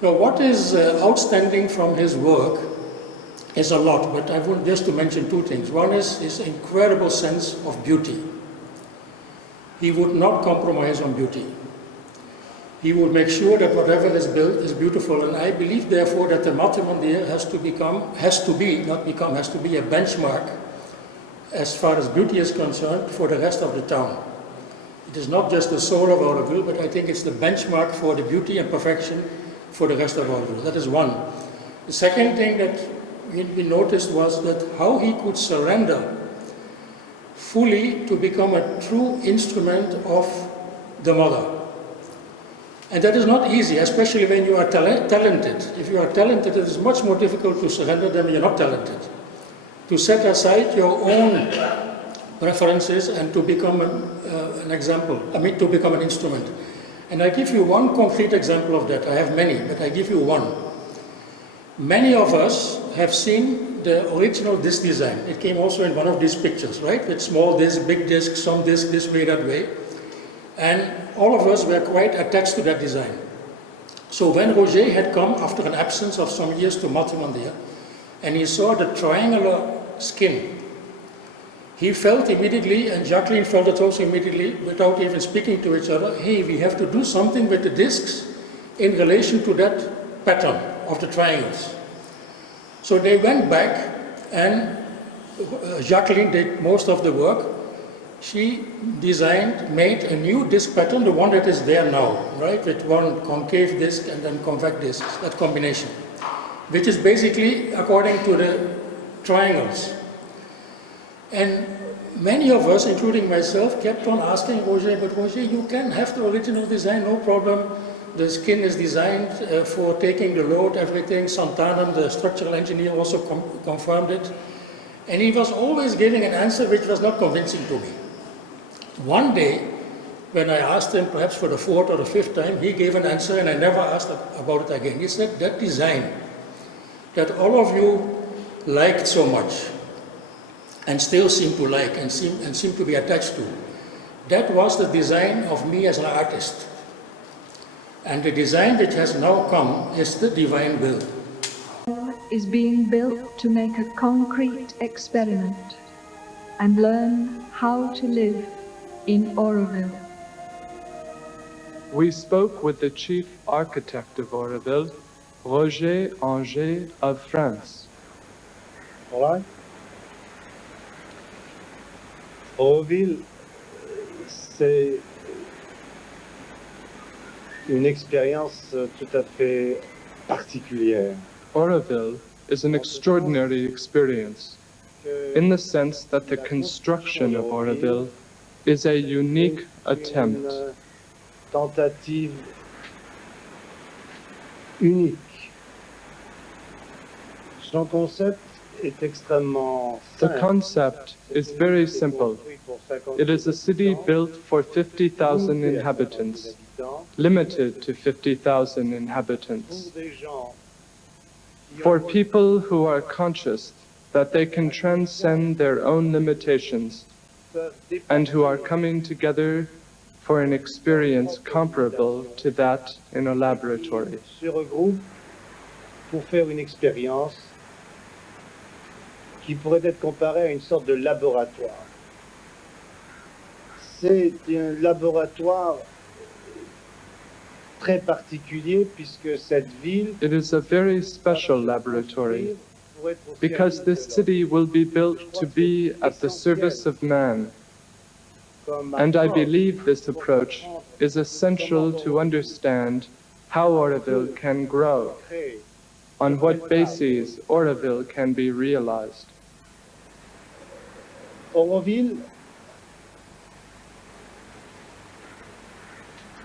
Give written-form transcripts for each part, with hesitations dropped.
Now, what is outstanding from his work is a lot, but I want just to mention two things. One is his incredible sense of beauty. He would not compromise on beauty. He would make sure that whatever is built is beautiful, and I believe therefore that the Martyr has to be a benchmark as far as beauty is concerned for the rest of the town. It is not just the soul of Auroville, but I think it's the benchmark for the beauty and perfection for the rest of Auroville. That is one. The second thing that we noticed was that how he could surrender fully to become a true instrument of the Mother. And that is not easy, especially when you are talented. If you are talented, it is much more difficult to surrender than when you're not talented. To set aside your own preferences and to become to become an instrument. And I give you one concrete example of that. I have many, but I give you one. Many of us have seen the original disc design. It came also in one of these pictures, right? With small disc, big disc, some disc, this way, that way. And all of us were quite attached to that design. So when Roger had come after an absence of some years to Martyr, and he saw the triangular skin, he felt immediately, and Jacqueline felt it also immediately, without even speaking to each other, hey, we have to do something with the discs in relation to that pattern of the triangles. So they went back, and Jacqueline did most of the work. She made a new disc pattern, the one that is there now, right, with one concave disc and then convex discs, that combination, which is basically according to the triangles. And many of us, including myself, kept on asking Roger, but Roger, you can have the original design, no problem. The skin is designed for taking the load, everything. Santanem, the structural engineer, also confirmed it. And he was always giving an answer which was not convincing to me. One day, when I asked him, perhaps for the fourth or the fifth time, he gave an answer, and I never asked about it again. He said, that design that all of you liked so much, and still seem to like, and seem to be attached to, that was the design of me as an artist. And the design which has now come is the divine will. Is being built to make a concrete experiment and learn how to live in Auroville. We spoke with the chief architect of Auroville, Roger Anger of France. All right. Auroville, c'est une expérience tout à fait particulière. Auroville is an extraordinary experience in the sense that the construction of Auroville is a unique attempt. Une tentative unique. Son concept est extrêmement The simple. concept is very simple. It is a city built for 50,000 inhabitants, limited to 50,000 inhabitants. For people who are conscious that they can transcend their own limitations and who are coming together for an experience comparable to that in a laboratory. Se regroupent pour faire une expérience qui pourrait être comparée à une sorte de laboratoire. C'est un laboratoire très particulier puisque cette ville It is a very special laboratory because this city will be built to be at the service of man. And I believe this approach is essential to understand how Auroville can grow, on what bases Auroville can be realized. Auroville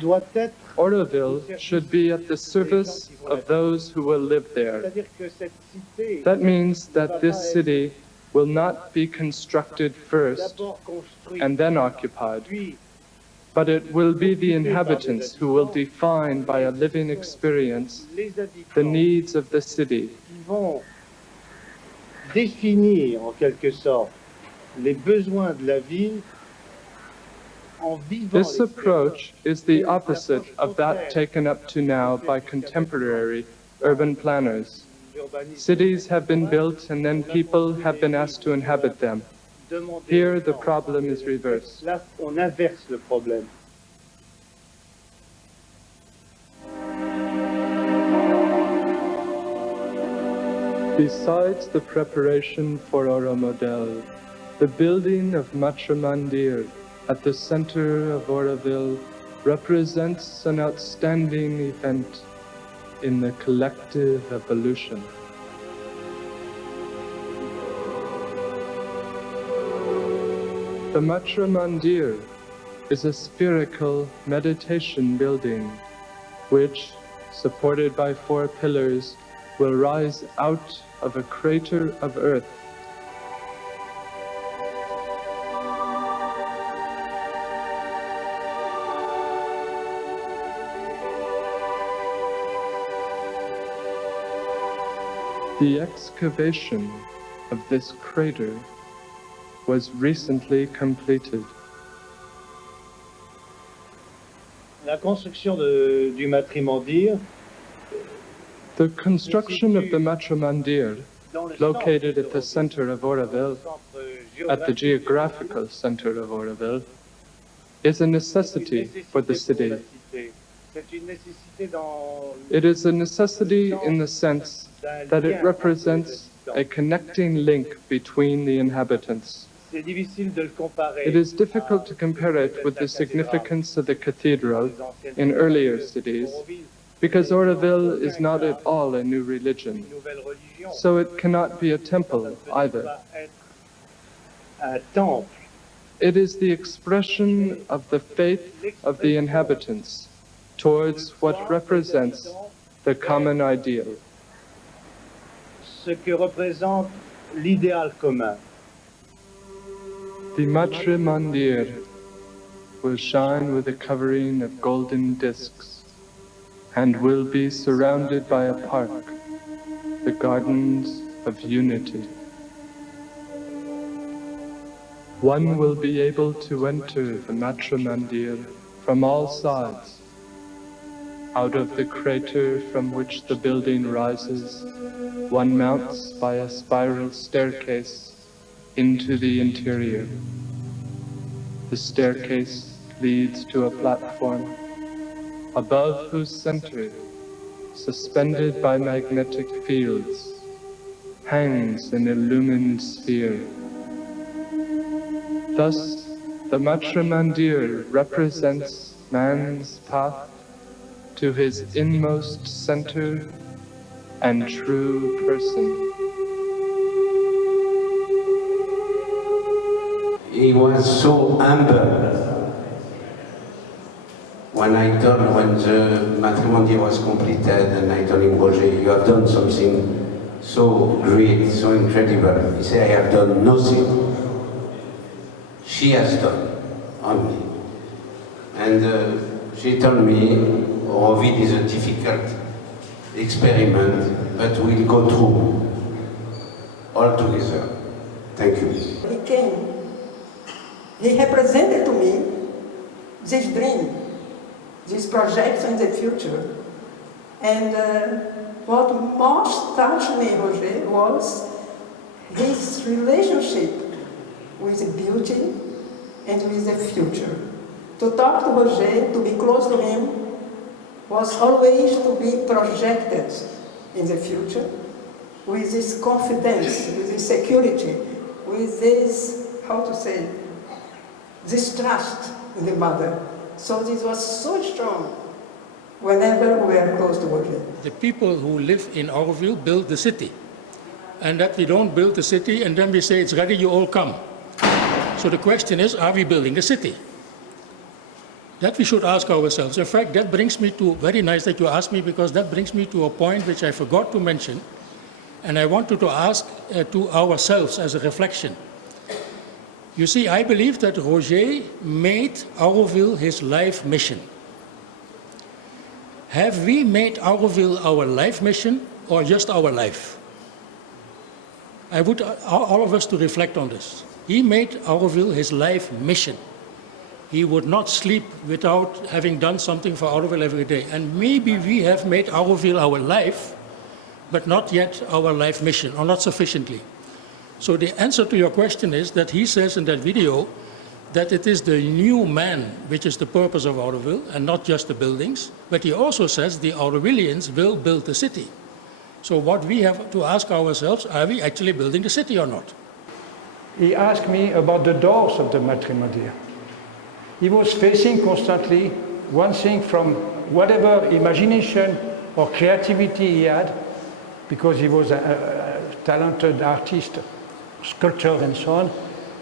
doit être, Auroville should be at the service of those who will live there. c'est-à-dire que cette cité That means that this city will not be constructed first d'abord construite, and then occupied, puis but it will be the inhabitants who will define by a living experience les the habitants needs of the city. qui vont définir en quelque sorte les besoins de la ville en vivant This l'expérience, approach is the opposite of that taken up to now by contemporary urban planners. l'urbanisme Cities have been built and then people have been asked to inhabit them. demandé Here the maintenant. problem is reversed. Là, on inverse le problème. Besides the preparation for Auroville, the building of Matra Mandir at the center of Auroville represents an outstanding event in the collective evolution. The Matra Mandir is a spherical meditation building which, supported by 4 pillars, will rise out of a crater of earth. The excavation of this crater was recently completed. La construction du Matrimandir, The construction of the Matra Mandir, dans le located centre at the center of Auroville, centre at the geographical center of Auroville, is a necessity for the city. C'est une nécessité dans It is a necessity in the sense that it represents a connecting link between the inhabitants. C'est difficile de le comparer. It is difficult to compare it with the significance of the cathedral in earlier cities, because Auroville is not at all a new religion, Nouvelle religion. so it cannot be a temple either. Un temple. It is the expression of the faith of the inhabitants towards what represents the common ideal. Ce que représente l'idéal commun. The Matra Mandir will shine with a covering of golden discs and will be surrounded by a park, the Gardens of Unity. One will be able to enter the Matra Mandir from all sides. Out of the crater from which the building rises, one mounts by a spiral staircase into the interior. The staircase leads to a platform, above whose center, suspended by magnetic fields, hangs an illumined sphere. Thus, the Matra Mandir represents man's path to his inmost center and true person. He was so humble. When the matrimony was completed and I told him, Roger, you have done something so great, so incredible. He said, I have done nothing. She has done, only. And she told me, Auroville is a difficult experiment, but we'll go through all together. Thank you. He came. He represented to me this dream, this project in the future. And what most touched me, Roger, was his relationship with beauty and with the future. To talk to Roger, to be close to him, was always to be projected in the future with this confidence, with this security, with this, how to say, this trust in the mother. So this was so strong whenever we were close to Roger. The people who live in Auroville build the city. And that we don't build the city and then we say it's ready, you all come. So the question is, are we building a city? That we should ask ourselves. In fact, that brings me to, very nice that you asked me, because that brings me to a point which I forgot to mention. And I wanted to ask to ourselves as a reflection. You see, I believe that Roger made Auroville his life mission. Have we made Auroville our life mission or just our life? I would all of us to reflect on this. He made Auroville his life mission. he would not sleep without having done something for Auroville every day. And maybe we have made Auroville our life, but not yet our life mission, or not sufficiently. So the answer to your question is that he says in that video that it is the new man which is the purpose of Auroville, and not just the buildings, but he also says the Aurovillians will build the city. So what we have to ask ourselves, are we actually building the city or not? He asked me about the doors of the Matrimonial. He was facing constantly one thing from whatever imagination or creativity he had, because he was a talented artist, sculptor and so on.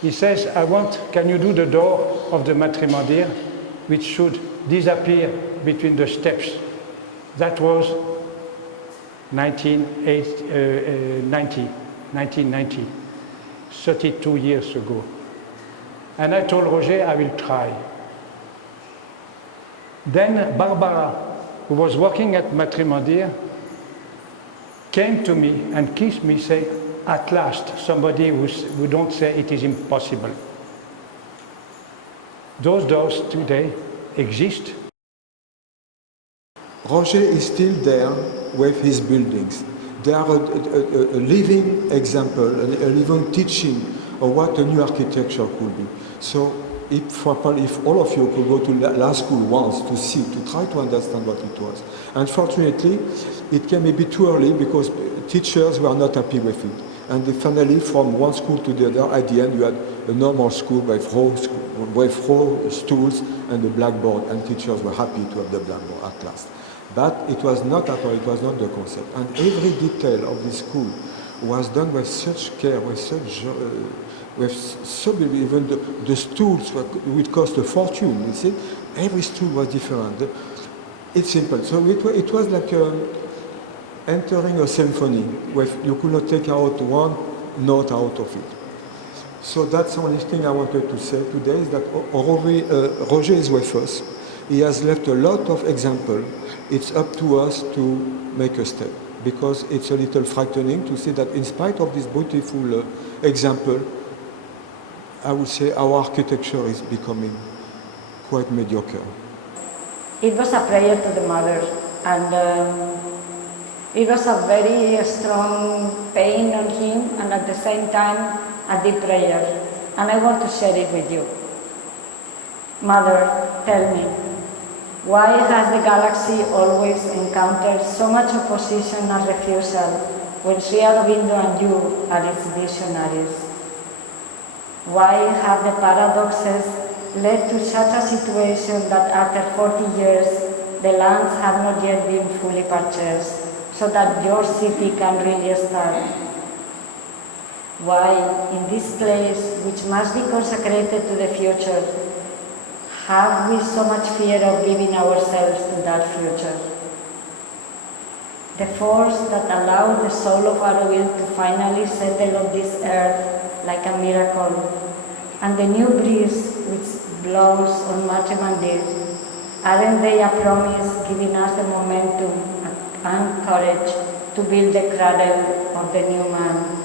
He says, can you do the door of the Matrimonial, which should disappear between the steps? That was 1990, 32 years ago. And I told Roger, I will try. Then Barbara, who was working at Matrimonial, came to me and kissed me, saying, at last, somebody who don't say it is impossible. Those doors today exist. Roger is still there with his buildings. They are a living example, a living teaching of what a new architecture could be. So if all of you could go to La School once to see, to try to understand what it was. Unfortunately, it came a bit too early because teachers were not happy with it. And finally, from one school to the other, at the end you had a normal school with row stools and a blackboard, and teachers were happy to have the blackboard at last. But it was not at all, it was not the concept. And every detail of the school was done with such care, even the stools would cost a fortune, you see. Every stool was different. It's simple. So it was like entering a symphony, where you could not take out one note out of it. So that's the only thing I wanted to say today, is that Roger is with us. He has left a lot of examples. It's up to us to make a step, because it's a little frightening to see that in spite of this beautiful example, I would say our architecture is becoming quite mediocre. It was a prayer to the mother, and it was a very strong pain on him, and at the same time a deep prayer. And I want to share it with you. Mother, tell me, why has the galaxy always encountered so much opposition and refusal when Sri Aurobindo and you are its visionaries? Why have the paradoxes led to such a situation that after 40 years the lands have not yet been fully purchased, so that your city can really start? Why, in this place, which must be consecrated to the future, have we so much fear of giving ourselves to that future? The force that allowed the soul of Auroville to finally settle on this earth like a miracle, and the new breeze which blows on Matrimonial, aren't they a promise giving us the momentum and courage to build the cradle of the new man?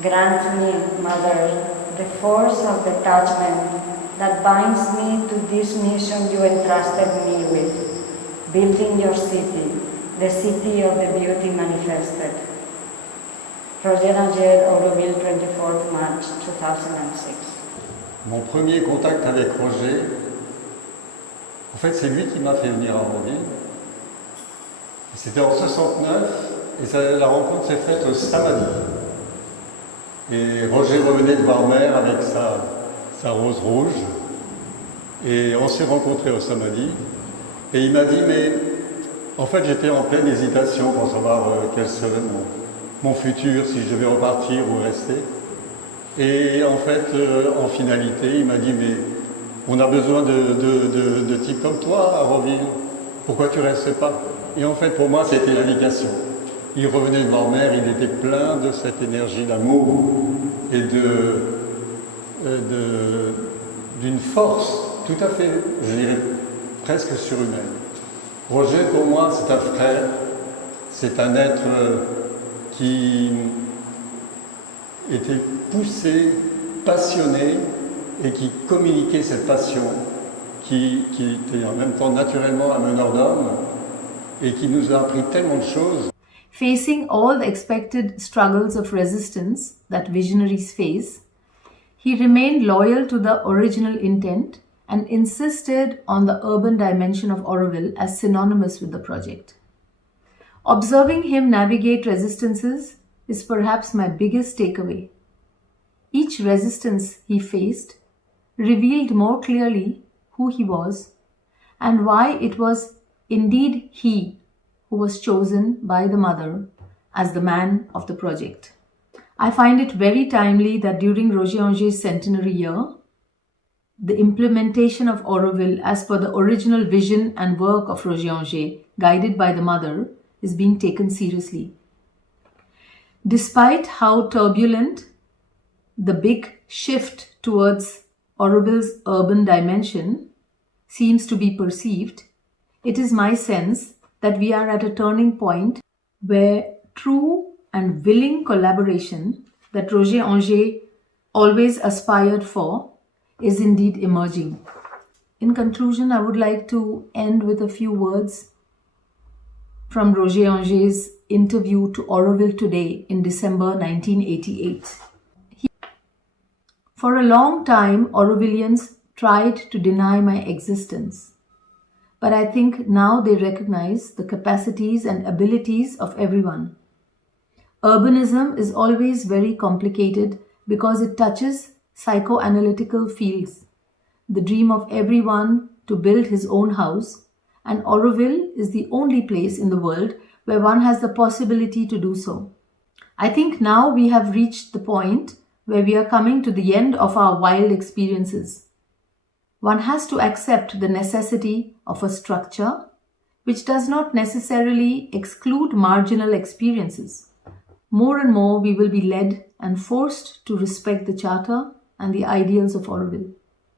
Grant me, Mother, the force of detachment that binds me to this mission you entrusted me with, building your city, the city of the beauty manifested. Roger Anger, Auroville, 24 March 2006. Mon premier contact avec Roger, en fait c'est lui qui m'a fait venir à Auroville. C'était en 69 et la rencontre s'est faite au Samedi. Et Roger revenait de voir mère avec sa rose rouge, et on s'est rencontrés au Samedi, et il m'a dit, mais en fait j'étais en pleine hésitation pour savoir quel serait mon futur, si je devais repartir ou rester. Et en fait, en finalité, il m'a dit, mais on a besoin de types comme toi à Auroville, pourquoi tu ne restais pas? Et en fait, pour moi, c'était l'indication. Il revenait de voir mère, il était plein de cette énergie d'amour et d'une force tout à fait, je dirais, presque surhumaine. Roger, pour moi, c'est un frère, c'est un être qui était poussé, passionné et qui communiquait cette passion, qui était en même temps naturellement un meneur d'hommes et qui nous a appris tellement de choses. Facing all the expected struggles of resistance that visionaries face, he remained loyal to the original intent and insisted on the urban dimension of Auroville as synonymous with the project. Observing him navigate resistances is perhaps my biggest takeaway. Each resistance he faced revealed more clearly who he was and why it was indeed he who was chosen by the mother as the man of the project. I find it very timely that during Roger Angers' centenary year, the implementation of Auroville as per the original vision and work of Roger Angers, guided by the mother, is being taken seriously. Despite how turbulent the big shift towards Auroville's urban dimension seems to be perceived, it is my sense that we are at a turning point where true and willing collaboration that Roger Angers always aspired for is indeed emerging. In conclusion, I would like to end with a few words from Roger Angers' interview to Auroville Today in December 1988. For a long time, Aurovillians tried to deny my existence. But I think now they recognize the capacities and abilities of everyone. Urbanism is always very complicated because it touches psychoanalytical fields, the dream of everyone to build his own house, and Auroville is the only place in the world where one has the possibility to do so. I think now we have reached the point where we are coming to the end of our wild experiences. One has to accept the necessity of a structure which does not necessarily exclude marginal experiences. More and more we will be led and forced to respect the charter and the ideals of Auroville.